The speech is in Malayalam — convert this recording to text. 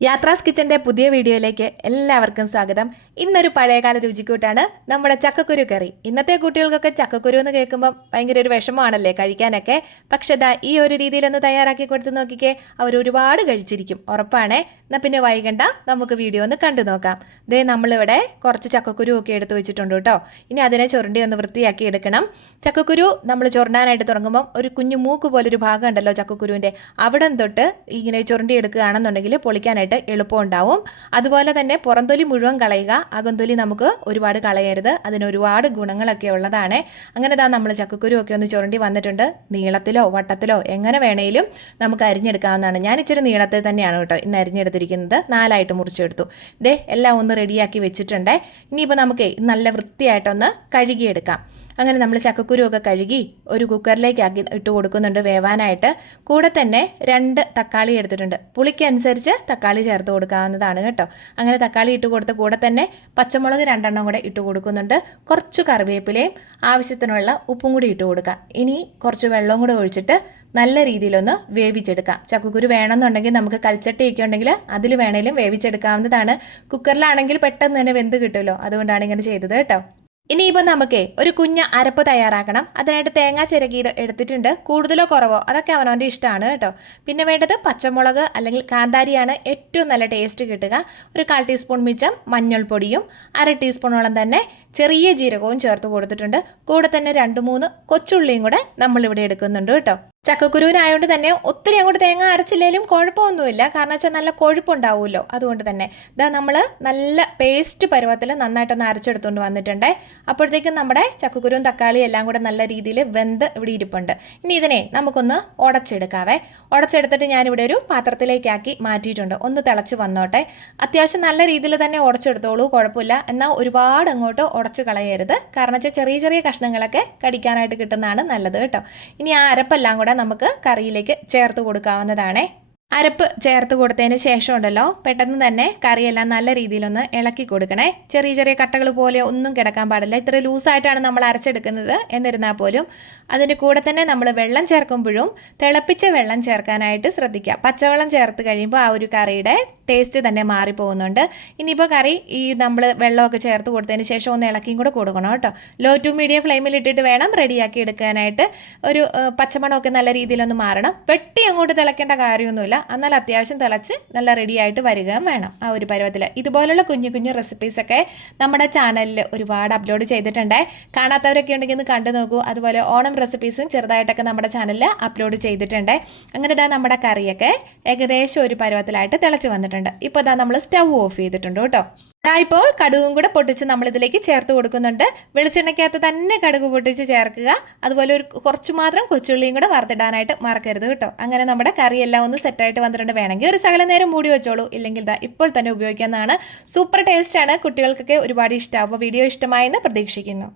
യാത്രാസ് കിച്ചന്റെ പുതിയ വീഡിയോയിലേക്ക് എല്ലാവർക്കും സ്വാഗതം. ഇന്നൊരു പഴയകാല രുചിക്കൂട്ടാണ് നമ്മുടെ ചക്കക്കുരു കറി. ഇന്നത്തെ കുട്ടികൾക്കൊക്കെ ചക്കക്കുരു എന്ന് കേൾക്കുമ്പോൾ ഭയങ്കര ഒരു വിഷമമാണല്ലേ കഴിക്കാനൊക്കെ. പക്ഷെ ഈ ഒരു രീതിയിലൊന്ന് തയ്യാറാക്കി കൊടുത്ത് നോക്കിക്കേ, അവർ ഒരുപാട് കഴിച്ചിരിക്കും, ഉറപ്പാണേ. എന്നാൽ പിന്നെ വൈകണ്ട, നമുക്ക് വീഡിയോ ഒന്ന് കണ്ടു നോക്കാം. നമ്മളിവിടെ കുറച്ച് ചക്കക്കുരു ഒക്കെ എടുത്ത് വെച്ചിട്ടുണ്ട് കേട്ടോ. ഇനി അതിനെ ചുരണ്ടി ഒന്ന് വൃത്തിയാക്കി എടുക്കണം. ചക്കക്കുരു നമ്മൾ ചുരണ്ടാനായിട്ട് തുടങ്ങുമ്പോൾ ഒരു കുഞ്ഞു മൂക്ക് പോലൊരു ഭാഗം ഉണ്ടല്ലോ ചക്കക്കുരുവിൻ്റെ, അവിടെ തൊട്ട് ഇങ്ങനെ ചുരണ്ടി എടുക്കുകയാണെന്നുണ്ടെങ്കിൽ പൊളിക്കാനായിട്ട് എളുപ്പമുണ്ടാവും. അതുപോലെ തന്നെ പുറംതൊലി മുഴുവൻ കളയുക, അകംതൊലി നമുക്ക് ഒരുപാട് കളയരുത്, അതിന് ഒരുപാട് ഗുണങ്ങളൊക്കെ ഉള്ളതാണ്. അങ്ങനെ നമ്മൾ ചക്കക്കുരു ഒക്കെ ഒന്ന് ചുരണ്ടി വന്നിട്ടുണ്ട്. നീളത്തിലോ വട്ടത്തിലോ എങ്ങനെ വേണേലും നമുക്ക് അരിഞ്ഞെടുക്കാവുന്നതാണ്. ഞാൻ ഇച്ചിരി നീളത്തിൽ തന്നെയാണ് കേട്ടോ ഇന്ന് അരിഞ്ഞെടുത്തിരിക്കുന്നത്. 4ആയിട്ട് മുറിച്ചെടുത്തു. എല്ലാം ഒന്ന് റെഡിയാക്കി വെച്ചിട്ടുണ്ട്. ഇനിയിപ്പോൾ നമുക്ക് നല്ല വൃത്തിയായിട്ടൊന്ന് കഴുകിയെടുക്കാം. അങ്ങനെ നമ്മൾ ചക്കക്കുരു ഒക്കെ കഴുകി ഒരു കുക്കറിലേക്ക് ഇട്ട് കൊടുക്കുന്നുണ്ട് വേവാനായിട്ട്. കൂടെ തന്നെ 2 തക്കാളി എടുത്തിട്ടുണ്ട്. പുളിക്കനുസരിച്ച് തക്കാളി ചേർത്ത് കൊടുക്കാവുന്നതാണ് കേട്ടോ. അങ്ങനെ തക്കാളി ഇട്ട് കൊടുത്ത കൂടെ തന്നെ പച്ചമുളക് 2 എണ്ണം കൂടെ ഇട്ട് കൊടുക്കുന്നുണ്ട്. കുറച്ച് കറിവേപ്പിലയും ആവശ്യത്തിനുള്ള ഉപ്പും കൂടി ഇട്ട് കൊടുക്കാം. ഇനി കുറച്ച് വെള്ളവും കൂടെ ഒഴിച്ചിട്ട് നല്ല രീതിയിലൊന്ന് വേവിച്ചെടുക്കാം. ചക്കക്കുരു വേണമെന്നുണ്ടെങ്കിൽ നമുക്ക് കൽച്ചട്ടിയൊക്കെ ഉണ്ടെങ്കിൽ അതിൽ വേണേലും വേവിച്ചെടുക്കാവുന്നതാണ്. കുക്കറിലാണെങ്കിൽ പെട്ടെന്ന് തന്നെ വെന്ത് കിട്ടുമല്ലോ, അതുകൊണ്ടാണ് ഇങ്ങനെ ചെയ്തത് കേട്ടോ. ഇനിയിപ്പോൾ നമുക്ക് ഒരു കുഞ്ഞ് അരപ്പ് തയ്യാറാക്കണം. അതിനായിട്ട് തേങ്ങ ചിരകിയത് എടുത്തിട്ടുണ്ട്. കൂടുതലോ കുറവോ അതൊക്കെ അവനവൻ്റെ ഇഷ്ടമാണ് കേട്ടോ. പിന്നെ വേണ്ടത് പച്ചമുളക് അല്ലെങ്കിൽ കാന്താരിയാണ് ഏറ്റവും നല്ല ടേസ്റ്റ് കിട്ടുക. ഒരു 1/4 ടീസ്പൂൺ മിച്ചം മഞ്ഞൾപ്പൊടിയും 1/2 ടീസ്പൂണോളം തന്നെ ചെറിയ ജീരകവും ചേർത്ത് കൊടുത്തിട്ടുണ്ട്. കൂടെ തന്നെ 2-3 കൊച്ചുള്ളിയും കൂടെ നമ്മളിവിടെ എടുക്കുന്നുണ്ട് കേട്ടോ. ചക്കക്കുരുവിനായതുകൊണ്ട് തന്നെ ഒത്തിരി അങ്ങോട്ട് തേങ്ങ അരച്ചില്ലെങ്കിലും കുഴപ്പമൊന്നുമില്ല, കാരണം വെച്ചാൽ നല്ല കൊഴുപ്പുണ്ടാവുമല്ലോ. അതുകൊണ്ട് തന്നെ നമ്മൾ നല്ല പേസ്റ്റ് പരുവത്തിൽ നന്നായിട്ടൊന്ന് അരച്ചെടുത്തുകൊണ്ട് വന്നിട്ടുണ്ട്. അപ്പോഴത്തേക്കും നമ്മുടെ ചക്കക്കുരുവും തക്കാളിയും എല്ലാം കൂടെ നല്ല രീതിയിൽ വെന്ത് ഇവിടെ ഇരിപ്പുണ്ട്. ഇനി ഇതിനെ നമുക്കൊന്ന് ഉടച്ചെടുക്കാവേ. ഉടച്ചെടുത്തിട്ട് ഞാനിവിടെ ഒരു പാത്രത്തിലേക്കാക്കി മാറ്റിയിട്ടുണ്ട്. ഒന്ന് തിളച്ച് വന്നോട്ടെ. അത്യാവശ്യം നല്ല രീതിയിൽ തന്നെ ഉടച്ചെടുത്തോളൂ, കുഴപ്പമില്ല. എന്നാൽ ഒരുപാട് അങ്ങോട്ട് ഉടച്ച് കളയരുത്, കാരണം വെച്ചാൽ ചെറിയ ചെറിയ കഷ്ണങ്ങളൊക്കെ കടിക്കാനായിട്ട് കിട്ടുന്നതാണ് നല്ലത് കേട്ടോ. ഇനി ആ അരപ്പെല്ലാം കൂടെ നമുക്ക് കറിയിലേക്ക് ചേർത്ത് കൊടുക്കാവുന്നതാണ്. അരപ്പ് ചേർത്ത് കൊടുത്തതിന് ശേഷം ഉണ്ടല്ലോ, പെട്ടെന്ന് തന്നെ കറിയെല്ലാം നല്ല രീതിയിലൊന്ന് ഇളക്കി കൊടുക്കണേ. ചെറിയ ചെറിയ കട്ടകൾ പോലെ ഒന്നും കിടക്കാൻ പാടില്ല. ഇത്ര ലൂസായിട്ടാണ് നമ്മൾ അരച്ചെടുക്കുന്നത്. എന്നിരുന്നാൽ പോലും അതിൻ്റെ കൂടെ തന്നെ നമ്മൾ വെള്ളം ചേർക്കുമ്പോഴും തിളപ്പിച്ച വെള്ളം ചേർക്കാനായിട്ട് ശ്രദ്ധിക്കുക. പച്ചവെള്ളം ചേർത്ത് കഴിയുമ്പോൾ ആ ഒരു കറിയുടെ ടേസ്റ്റ് തന്നെ മാറിപ്പോകുന്നുണ്ട്. ഇനിയിപ്പോൾ കറി നമ്മൾ വെള്ളമൊക്കെ ചേർത്ത് കൊടുത്തതിന് ശേഷം ഒന്ന് ഇളക്കിയും കൂടെ കൊടുക്കണം കേട്ടോ. ലോ ടു മീഡിയം ഫ്ലെയിമിൽ ഇട്ടിട്ട് വേണം റെഡിയാക്കി എടുക്കാനായിട്ട്. ഒരു പച്ചമണമൊക്കെ നല്ല രീതിയിലൊന്ന് മാറണം. വെട്ടി അങ്ങോട്ട് തിളക്കേണ്ട കാര്യമൊന്നുമില്ല, എന്നാൽ അത്യാവശ്യം തിളച്ച് നല്ല റെഡിയായിട്ട് വരികയും വേണം ആ ഒരു പരുവത്തിൽ. ഇതുപോലുള്ള കുഞ്ഞു കുഞ്ഞു റെസിപ്പീസൊക്കെ നമ്മുടെ ചാനലിൽ ഒരുപാട് അപ്ലോഡ് ചെയ്തിട്ടുണ്ട്. കാണാത്തവരൊക്കെ ഉണ്ടെങ്കിൽ ഒന്ന് കണ്ടു നോക്കൂ. അതുപോലെ ഓണം റെസിപ്പീസും ചെറുതായിട്ടൊക്കെ നമ്മുടെ ചാനലിൽ അപ്ലോഡ് ചെയ്തിട്ടുണ്ട്. അങ്ങനെ നമ്മുടെ കറിയൊക്കെ ഏകദേശം ഒരു പരുവത്തിലായിട്ട് തിളച്ച് വന്നിട്ടുണ്ട്. ഇപ്പോൾ നമ്മൾ സ്റ്റൗ ഓഫ് ചെയ്തിട്ടുണ്ട് കേട്ടോ. ഇപ്പോൾ കടുകും കൂടെ പൊട്ടിച്ച് നമ്മളിതിലേക്ക് ചേർത്ത് കൊടുക്കുന്നുണ്ട്. വെളിച്ചെണ്ണയ്ക്കകത്ത് തന്നെ കടുക് പൊട്ടിച്ച് ചേർക്കുക. അതുപോലെ ഒരു കുറച്ച് മാത്രം കൊച്ചുള്ളിയും കൂടെ വറുത്തിടാനായിട്ട് മറക്കരുത് കേട്ടോ. അങ്ങനെ നമ്മുടെ കറിയെല്ലാം ഒന്ന് സെറ്റായിട്ട് വന്നിട്ടുണ്ട്. വേണമെങ്കിൽ ഒരു ശകലം നേരം മൂടി വെച്ചോളൂ, ഇല്ലെങ്കിൽ ഇപ്പോൾ തന്നെ ഉപയോഗിക്കാവുന്നതാണ്. സൂപ്പർ ടേസ്റ്റാണ്, കുട്ടികൾക്കൊക്കെ ഒരുപാട് ഇഷ്ടമാവും. വീഡിയോ ഇഷ്ടമായെന്ന് പ്രതീക്ഷിക്കുന്നു.